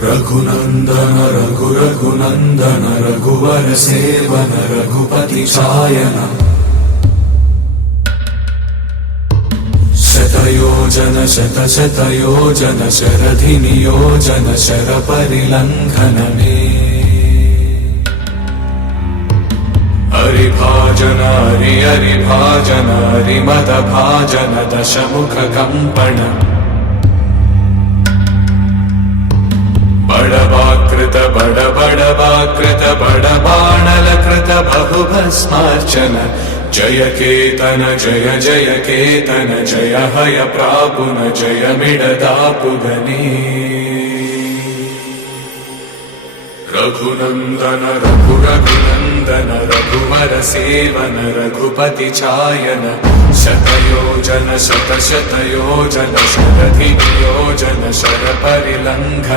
रघुनंदन रघुनंदन रघुवर seven Raghupati चायन शतयोजन शतशतयोजन शरधि नियोजन sir परिलंघन में हरिभाजन हरिभाजन हरिमद भाजन दशमुख कंपन बड़वाकृत बड़वाकृत बड़बाणलकृत बहुभस्मार्चन जय केतन जय जय केतन जय हय प्रापुन जय मिडदापुगनी रघुनंदन रघुनंदन रघुवर सेवन रघुपति चायन शतयोजन शतशतयोजन शरधि नियोजन शर परिलंघन